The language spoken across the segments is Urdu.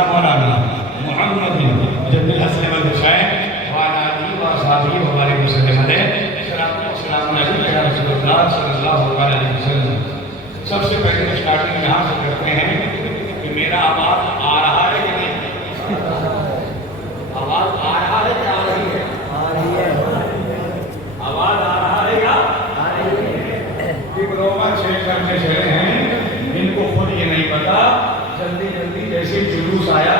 سیدنا مولانا محمد جد الحسن والحسین وعلی آلہ وصحبہ وبارک وسلم علیہ السلام علیکم یا رسول اللہ صلی اللہ علیہ وسلم۔ سب سے پہلے اسٹارٹنگ یہاں سے کرتے ہیں کہ میرا آواز آ رہا ہے کہ نہیں؟ آواز آ رہا ہے کہ آ رہی ہے؟ آواز آ رہا ہے یا آ رہی ہے؟ ڈپلوما چیک کرنے چلے ہیں، ان کو خود یہ نہیں پتا، جلدی جلدی جیسے جلوس آیا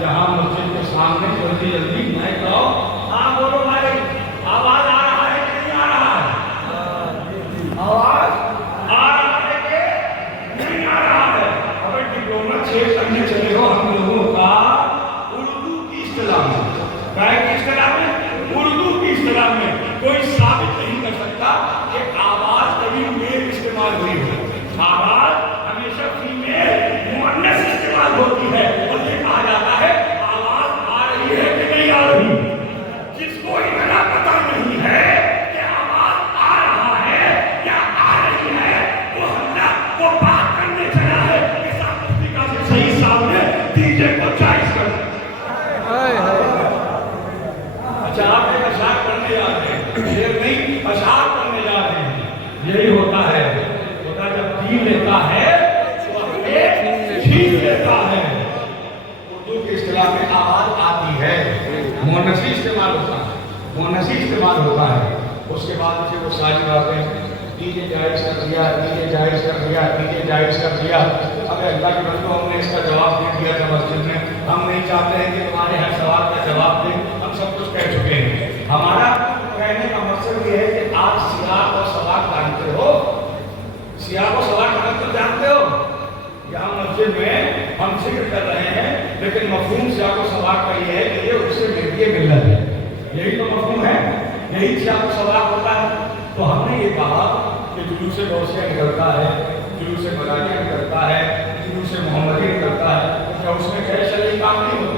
جہاں مسجد کے سامنے جلدی جلدی مائک لاؤ، ہاں بولو بھائی آواز آ رہا ہے کہ نہیں آ رہا ہے؟ آواز آ رہا ہے کہ نہیں آ رہا ہے؟ اگر ڈپلوما چیک کرنے چلے ہو ہم لوگوں کا اردو کی اصطلاح میں، گائے کی اصطلاح میں، اردو کی اصطلاح میں کوئی ثابت نہیں کر سکتا کہ آواز کبھی میل استعمال ہوئی ہے۔ آواز ہمیشہ فیمیل مؤنث استعمال ہوتی ہے اور یہ کہا جاتا ہے آواز آ رہی ہے کہ نہیں آ رہی۔ جس کو اتنا پتا نہیں ہے کہ آواز آ رہا ہے یا آ رہی ہے وہ اللہ وہ بات کرنے چلا ہے کہ صاحب مفتی کا صحیح صاحب نے ڈی جے کو جائز کر دیا۔ اچھا آپ ایک اشعار پڑھنے جا رہے ہیں، شعر نہیں اشعار پڑھنے جا رہے ہیں، یہی ہوتا ہے، ہوتا جب دین لیتا ہے تو اپنے چھین لیتا ہے۔ اردو کی اصطلاح میں آواز آتی ہے، مونسی استعمال ہوتا ہے، مونسی استعمال ہوتا ہے۔ اس کے بعد سے وہ ساری باتیں ڈی جے جائز کر دیا، ڈی جے جائز کر دیا، ڈی جے جائز کر دیا۔ ابے اللہ کے بندوں ہم نے اس کا جواب دے دیا تھا مسجد میں، ہم نہیں چاہتے ہیں کہ تمہارے ہر سوال کا جواب دیں، ہم سب کچھ کہہ چکے ہیں۔ ہمارا کہنے کا مقصد یہ ہے کہ آپ سیاق اور سباق جانتے ہو، سیاق و سباق کا مطلب جانتے ہو؟ یہاں مسجد میں ہم ذکر کر رہے ہیں لیکن مفہوم سیاق و سباق کا یہ ہے کہ یہ اس سے ملتی ہے ملت ہے، یہی تو مفہوم ہے، یہی سیاق و سباق ہوتا ہے۔ تو ہم نے یہ کہا کہ جلوس غوثیہ نکلتا ہے، جلوس مداریہ نکلتا ہے، جلوس محمدی نکلتا ہے، کیا اس میں غیر شرعی کام نہیں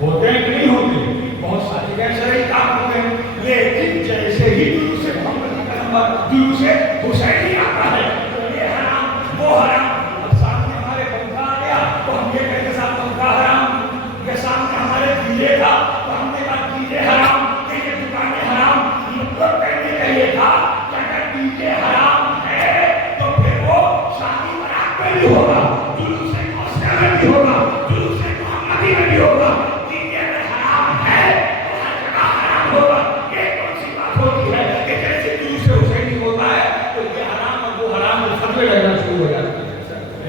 ہوتے ہیں کہ نہیں ہوتے؟ بہت ساری غیر شرعی کام ہوتے ہیں، لیکن جیسے ہی جلوس محمدی کا نمبر جلوس حسینی آتا ہے یہ حرام وہ حرام، اب سامنے ہمارے پنکھا آ گیا تو ہم یہ کہتے صاحب پنکھا حرام، یہ سامنے ہمارے دیجے تھا تو ہم نے کہا دیجے حرام، یہ دکانیں حرام۔ مطلب کہنے کا یہ تھا کہ اگر دیجے حرام ہے تو پھر وہ شادی برات میں بھی ہوگا، جلوس غوثیہ میں بھی ہوگا، جلوس محمدی میں بھی ہوگا۔ دیجے اگر حرام ہے تو ہر جگہ حرام ہوگا۔ یہ کون سی بات ہوتی ہے کہ جیسے جلوس حسینی ہوتا ہے تو یہ حرام اور وہ حرام میں فتوے لگنا شروع ہو جاتا ہے۔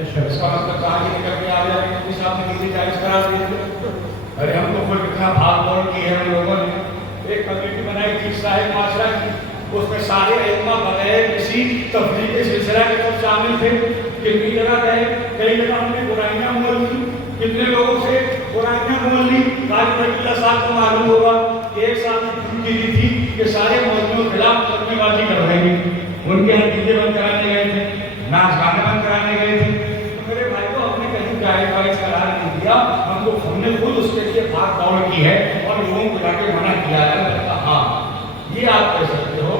اس کا مطلب کہاں یہ نکل کے آ جائے کہ مفتی صاحب نے کسی جائز کرا دی؟ ارے ہم تو کوئی کتنا بھاگ دوڑ کی ہے ہم لوگوں نے، ایک کمیٹی بنائی تھی صاحب معاشرہ کی، اس میں سارے علماء بغیر کسی تفریح کے سلسلہ کے سب شامل تھے۔ کتنی جگہ گئے، کئی جگہ ہم نے برائیاں مول لی، کتنے لوگوں سے برائیاں مول لی۔ قاضی وکیل صاحب کو معلوم ہوگا ایک سال کی ڈیوٹی دی تھی کہ سارے مولویوں کے خلاف مقدمے بازی کروائیں گے، ان کے یہاں ڈی جے بند کرانے گئے تھے، ناچ گانے بند کرانے گئے تھے۔ تو میرے بھائی کو ہم نے کہیں جائز وائز قرار نہیں دیا، ہم نے خود اس کے لیے بھاگ دوڑ کی ہے اور لوگوں کو جا کے منع کیا ہے۔ میں کہا ہاں یہ آپ کہہ سکتے ہو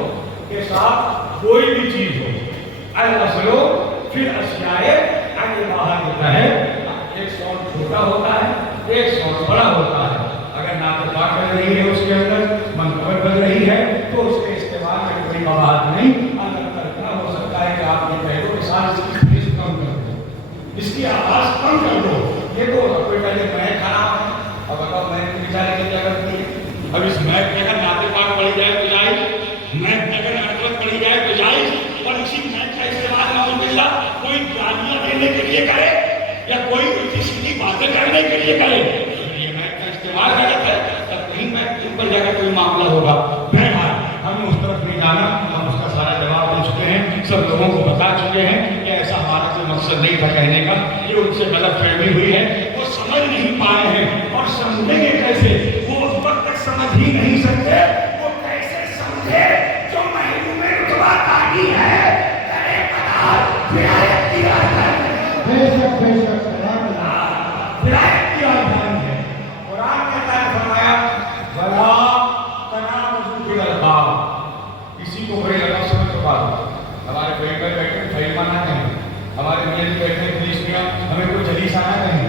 کہ صاحب کوئی بھی چیز ہو الاصل پھر اشیائے آگے باہر ہوتا ہے، ایک ساؤنڈ چھوٹا ہوتا ہے ایک ساؤنڈ بڑا ہوتا ہے۔ اگر ناطقہ بن رہی ہے اس کے اندر منقبت بن رہی ہے تو اس کے استعمال میں کوئی بات نہیں، اگر اتنا ہو سکتا ہے کہ آپ یہ کہہ دو کہ ساتھ اس کی فیس کم کر دو، اس کی آواز کم کر دو، یہ تو کوئی پہلے میں خراب ہے۔ اب بتاؤ میں بیچارے کی کیا کرتی ہے؟ اب اس میک پہ اگر نعت پاک پڑھی جائے تو جائز، میک پہ اگر عربت پڑھی جائے تو جائز، اور اسی میک کا استعمال نعوذ باللہ کوئی گالیاں دینے کے لیے کرے یا کوئی الٹی سیدھی باتیں کرنے کے لیے کرے، یہ میک کا استعمال غلط ہے، تب کہیں میک پر جا کر کوئی معاملہ ہوگا۔ بہرحال ہمیں اس طرف نہیں جانا، ہم اس کا سارا جواب دے چکے ہیں، سب لوگوں کو بتا چکے ہیں کہ ایسا ہمارا کوئی مقصد نہیں تھا کہنے کا، یہ ان سے غلط فہمی ہوئی ہے، وہ سمجھ نہیں پائے ہیں اور سمجھیں گے کیسے؟ وہ اس وقت تک سمجھ ہی نہیں سکتے، وہ کیسے سمجھے جو محروم رتبہ داری ہے، کرے قرار رعایت کی راجدھانی ہے، بے شک رعایت کی راجدھانی ہے۔ قرآن نے تعالیٰ فرمایا وَلَا تَنَابَزُوا بِالْأَلْقَابِ، کسی کو بڑے لقب سے مت پکارو۔ ہمارے بھائی بیٹھے فیلما نہ کہیں، ہمارے میاں بیٹھے پولیس میں ہمیں کوئی جلیسہ نہ کہیں،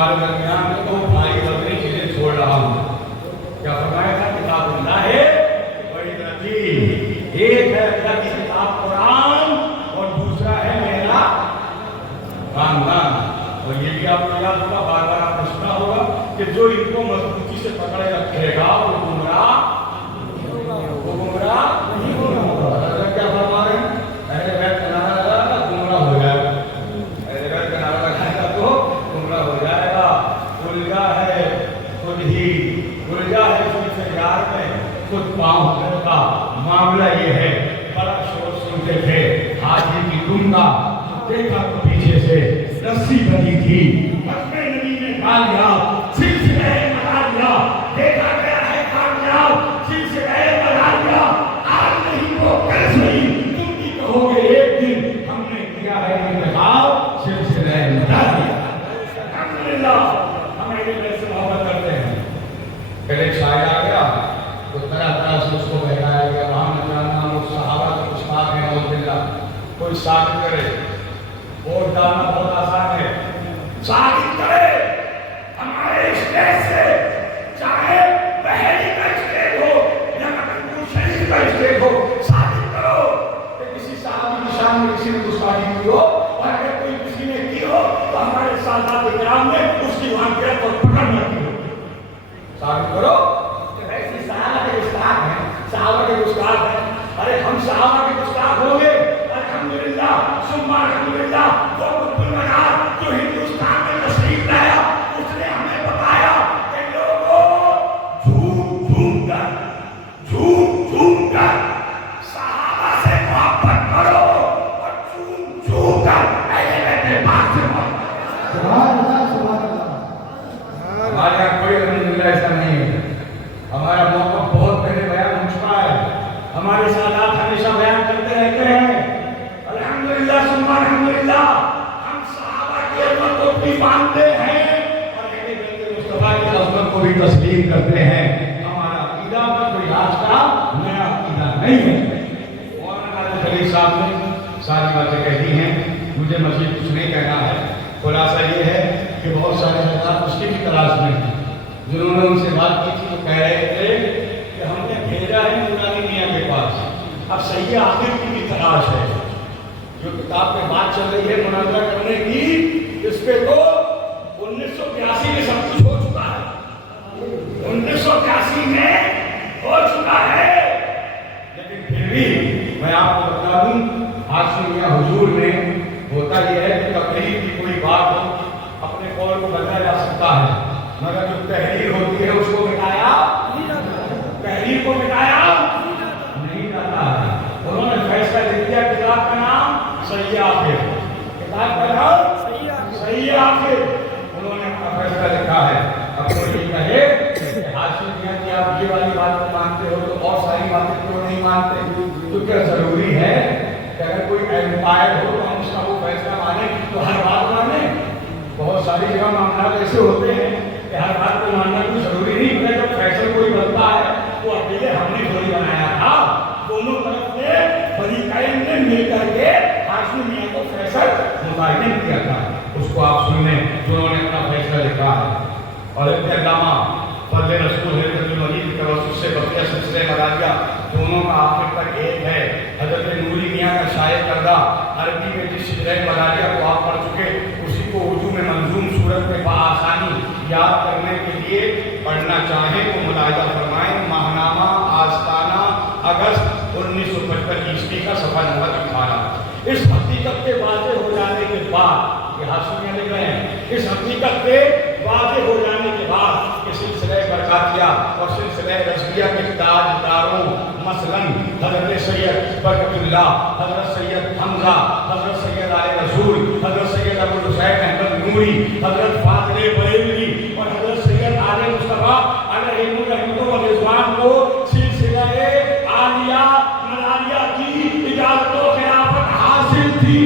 تمہارے درمیان میں تو بھائی بدری چیزیں چھوڑ رہا ہوں. کیا فرمایا تھا؟ کتاب اللہ ہے بڑی درجی. ایک ہے اللہ کی کتاب قرآن اور دوسرا ہے میرا خاندان. اور یہ بھی آپ کو یاد ہوگا، بار بار آپ کو سنا ہوگا کہ جو ان کو مضبوطی سے پکڑے رکھے گا وہ گمراہ نہیں ہوگا. کیا فرما رہے ہیں؟ اہل بیت کا نعرہ لگائے گا گمراہ ہو جائے گا. اہل بیت کا نعرہ لگائے گا تو گمراہ ہو جائے گا. الجھا ہے خود ہی، الجھا ہے خود سے یار میں خود پاؤں کا معاملہ یہ ہے. بڑا شور سنتے تھے حاجی کی ڈونگا، دیکھا تو پیچھے سے رسی بنی تھی، مسئلے نبی نے کامیاب سلسلہ بنا لیا. دیکھا گیا ہے کامیاب سلسلہ بنا لیا. آج نہیں تو کل صحیح تم بھی کہو گے ایک دن ہم نے کیا ہے انتخاب سلسلہ بنا لیا. الحمدللہ ہم ایک سے محبت کرتے ہیں. پھر ایک شاعر آ گیا تو طرح طرح سے اس کو بہلایا گیا. وہاں نہ جاننا وہ صحابہ کے کچھ بات ہے نعوذ باللہ. کوئی ثابت کرے، ووٹ ڈالنا بہت آسان ہے. ثابت کرے ہمارے اسٹیج سے، چاہے پہلی کا اسٹیج ہو یا مقبول شریف کا اسٹیج ہو، ثابت کرو کہ کسی صحابی کی شان میں کسی نے گستاخی کی ہو، اور اگر کوئی کسی نے کی ہو تو ہمارے سادات کرام نے اس کی واقعات اور پکڑ نہ کی ہو. ثابت کرو کہ ایسی صحابہ کے گستاخ ہیں، صحابہ کے گستاخ ہیں. ارے ہم صحابہ کے گستاخ ہوں گے الحمدللہ ثم الحمدللہ. وہ قطب المنار جو ہندوستان میں تشریف لایا اس نے ہمیں بتایا کہ لوگوں جھوم جھوم کر صحابہ سے محبت کرو اور جھوم کر اہل بیت پاک سے محبت کرو. ہمارے یہاں کوئی الحمدللہ ایسا نہیں ہے. ہمارا موقف بہت پہلے بیان ہو چکا ہے. ہمارے سادات ہمیشہ بیان کرتے رہتے ہیں الحمدللہ ثم الحمدللہ. ہم صحابہ کی عظمت کو بھی مانتے ہیں اور اہل بیت مصطفیٰ کی عظمت کو بھی تسلیم کرتے ہیں. ہمارا عقیدہ کوئی آج کا نیا عقیدہ نہیں ہے. مولانا خلیل صاحب نے ساری باتیں کہہ دی ہیں، مجھے مزید کچھ نہیں کہنا ہے. خلاصہ یہ ہے کہ بہت سارے حضرات اس کی بھی تلاش میں ہیں. جنہوں نے ان سے بات کی تھی وہ کہہ رہے تھے کہ ہم نے بھیجا ہے نورانی میاں کے پاس، اب صحیح آخر کی بھی تلاش ہے. جو کتاب پہ بات چل رہی ہے مناظرہ کرنے کی، اس پہ تو 1982 میں سب کچھ ہو چکا ہے. 1982 میں ہو چکا ہے. لیکن پھر بھی میں آپ کو بتا دوں حاشمی میاں حضور میں ہوتا یہ ہے کہ تقریر کی کوئی بات ہو اپنے قول کو بدلا جا سکتا ہے، مگر جو تحریر ہوتی ہے اس کو مٹایا نہیں جاتا ہے. انہوں نے فیصلہ لکھ دیا کتاب کا نام صحیح آخر. کتاب کا نام صحیح آخر. انہوں نے اپنا فیصلہ لکھا ہے. اب کوئی یہ کہے کہ حاشمی میاں کہ آپ یہ والی بات کو مانتے ہو تو اور ساری باتیں کیوں نہیں مانتے؟ تو کیا ضروری ہے کہ اگر کوئی ایمپائر ہو تو ہم اس کا وہ فیصلہ مانیں تو ہر بات مانیں؟ بہت ساری جگہ معاملات ایسے ہوتے ہیں کہ ہر بات کو ماننا کوئی ضروری نہیں ہوتا. جب فیصلہ کوئی بنتا ہے وہ اکیلے ہم نے تھوڑی بنایا تھا. دونوں طرف سے فریقین نے مل کر کے حاشمی میاں کو فیصل متعین کیا تھا. اس کو آپ سن لیں جنہوں نے اپنا فیصلہ لکھا ہے. اور علامہ فضل رسول حضرت المجید کے توسط سے بقیہ سلسلہ مراجع دونوں کا آخر تک ایک ہے. حضرت نوری میاں کا شائع کردہ عربی میں جس سلسلہ مراجع کو آپ پڑھ چکے اسی کو اردو میں منظوم صورت میں بآسانی یاد کرنے کے لیے پڑھنا چاہیں تو ملاحظہ فرمائیں. ماہنامہ آستانہ اگست 1955 عیسوی کا صفحہ نمبر 18. اس حقیقت کے واضح ہو جانے کے بعد یہ حاشمیہ لکھ رہے ہیں، اس حقیقت کے واضح ہو جانے کے بعد کہ سلسلہ برکاتیہ اور سلسلہ رضویہ کے تاجداروں مثلاً حضرت سید برکت اللہ، حضرت سید حمزہ، حضرت سید آل رسول، حضرت سید ابوالحسین احمد نوری، حضرت فاضل بریلوی اور حضرت سید آل مصطفیٰ علیہم الرحمۃ والرضوان کو سلسلہ عالیہ ملالیہ کی اجازت و خلافت حاصل تھی.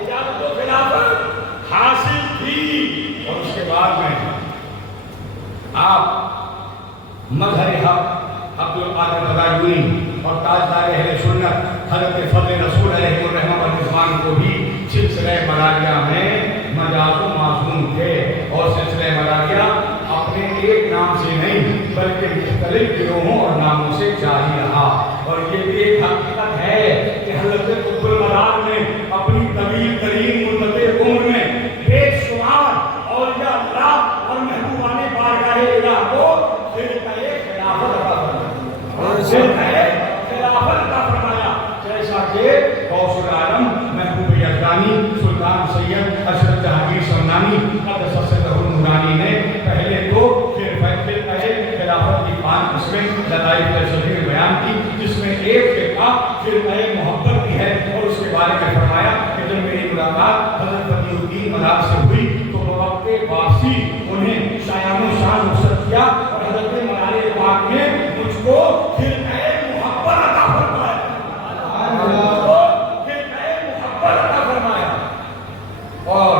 اجازت و خلافت حاصل تھی. اور اس کے بعد میں آپ مظہر حق عبدالقادر بغدادی اور تاجدار اہل سنت حضرت فضل رسول علیہ الرحمۃ والرضوان کو بھی سلسلہ مراجع میں مجاز و بلکہ مختلف گروہوں اور ناموں سے جاری رہا۔ اور یہ بھی ایک حقیقت ہے کہ حضرت قطب المنار نے اپنی طویل ترین مدت عمر میں بے شمار اولیاء اللہ اور محبوبان بارگاہ الہ کو خلقۂ خلافت عطا فرمایا، جیسا کہ غوث العالم محبوب یزدانی سلطان سید اشرف جہانگیر سمنانی قدس سرہ النورانی نے پہلے تو خلافت کی 5 قسمیں لطائف الشبیر بیان کی، جس میں ایک فرقہ فرقۂ محبت کی ہے، اور اس کے بارے میں فرمایا کہ جب میری ملاقات حضرت فتح الدین مدار سے ہوئی تو بوقت واپسی انہیں شایان و شان رخصت کیا، اور حضرت منار پاک نے مجھ کو فرقۂ محبت عطا فرمایا، فرقۂ محبت عطا فرمایا۔ اور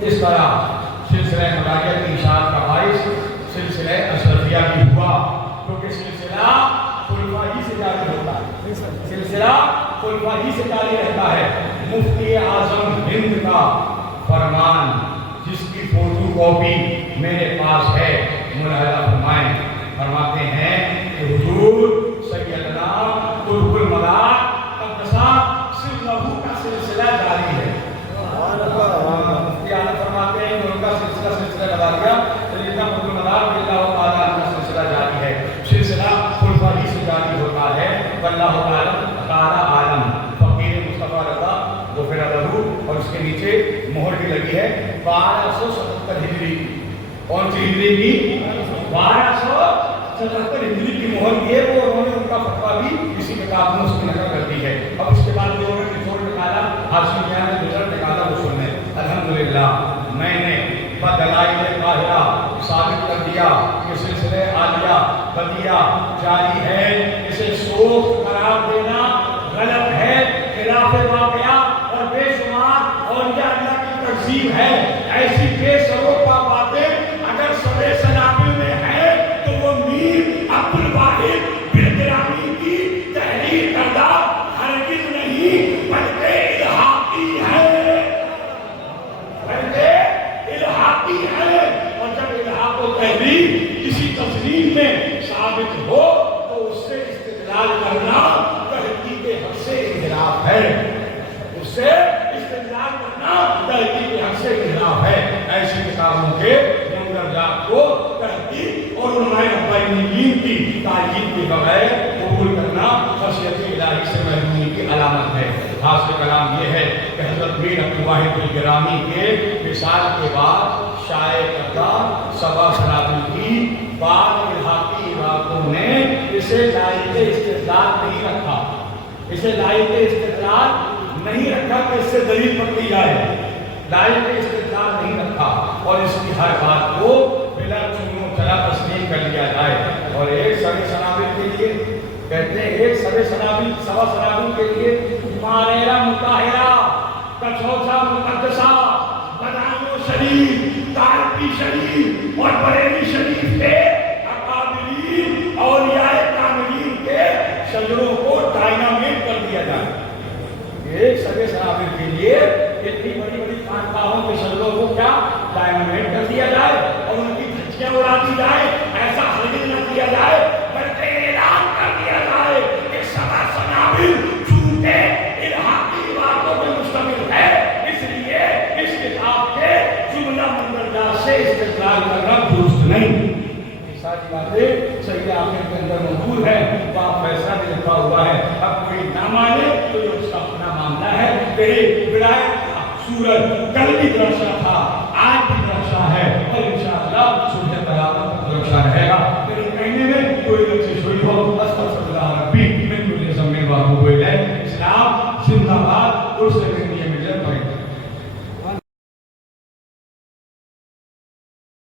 اس طرح سلسلہ مداریہ کی اشاعت کا باعث سلسلہ اشرفیہ بھی ہوا، کیونکہ سلسلہ خلفاء ہی سے جاری ہوتا ہے، سلسلہ خلفاء ہی سے جاری رہتا ہے۔ مفتی اعظم ہند کا فرمان، جس کی فوٹو کاپی میرے پاس ہے، ملاحظہ فرمائیں، فرماتے ہیں کہ حضور سیدنا قطب المنار قدس سرہ کا سلسلہ جاری ہے۔ مفتی اعظم فرماتے ہیں کہ ان کا سلسلہ مداریہ سیدنا قطب المنار رضی اللہ تعالیٰ عنہ کا سلسلہ جاری ہے، سلسلہ خلفاء ہی سے جاری ہوتا ہے۔ واللہ تعالیٰ عالم۔ فقیر مصطفیٰ رضا غفر لہ، اور اس کے نیچے مہر بھی لگی ہے 1277 ہجری کی۔ کون سی ہجری کی؟ 1277 ہجری کی مہر کی ہے، وہ انہوں نے ان کا فتویٰ بھی اسی کتاب میں اس کی نقل کر دی ہے۔ اب اس کے بعد جو انہوں نے نچوڑ نکالا، ہاشمی میاں نے رزلٹ نکالا، وہ سننے الحمدللہ میں نے بدلائل قاہرہ ثابت کر دیا کہ سلسلہ عالیہ بدیہ جاری ہے، اسے سوخت قرار دینا غلط ہے، خلاف واقعہ اور بے شمار اولیاء اللہ کی تقسیم ہے۔ ایسی بے سروپا باتیں اگر سبے سنابل میں ہے تو وہ میر عبد الواحد بردرامی کی تحریر کردہ ہرگز نہیں بلکہ الحاقی ہے، بلکہ الحاقی ہے۔ اور جب الحاق و تحریر کسی تصنیف میں ثابت ہو تو اس سے استدلال کرنا تحقیق حق سے انحراف ہے، اس سے استدلال کرنا تحقیق حق سے انحراف ہے۔ ایسی کتابوں کے مندرجات کو تحقیق اور علماء ربانیین کی تائید کے بغیر قبول کرنا خشیت الہی سے محرومی کی علامت ہے۔ حاصل کلام یہ ہے کہ حضرت میر عبد الواحد الگرامی کے وصال کے بعد شائع کردہ سبا سنابل کی بعض الحاقی عبارتوں نے اسے لائق استدلال نہیں رکھا، اسے لائق استدلال نہیں رکھا کہ اس سے دلیل پکڑی جائے، لائق استدلال نہیں رکھا، اور اس کی ہر بات کو بلا چنو چلا تسلیم کر لیا جائے۔ اور ایک سبے سنابل کے لیے کہتے ہیں، ایک سبے سنابل سبا سنابل کے لیے ماریرا مطاہرہ، کچھوچا مقدسہ، بدانو شریف، تارپی شریف اور بریلی شریف کے اکابرین اولیاء کاملین کے شجروں کو ڈائنامیٹ کر دیا جائے۔ ایک سبے سنابل کے لیے اتنی بڑی بڑی خانقاہوں کے شجروں کو کیا ڈائنامیٹ کر دیا جائے اور ان کی دھجیاں اڑا دی جائے، ایسا ہرگز نہ کیا جائے، بلکہ اعلان کر دیا جائے کہ سبا سنابل جھوٹے الحاقی باتوں پر مشتمل ہے، اس لیے اس کتاب کے جملہ مندرجات سے استدلال کرنا درست نہیں۔ یہ ساری باتیں صحیح آخر کے اندر موجود ہے، وہاں فیصلہ بھی لکھا ہوا ہے۔ اب کوئی نہ مانے تو یہ اس کا اپنا معاملہ ہے۔ تیری ولایت کا سورج کل بھی درخشاں تھا، آج بھی درخشاں ہے، اور انشاءاللہ صبح قیامت تک درخشاں رہے گا۔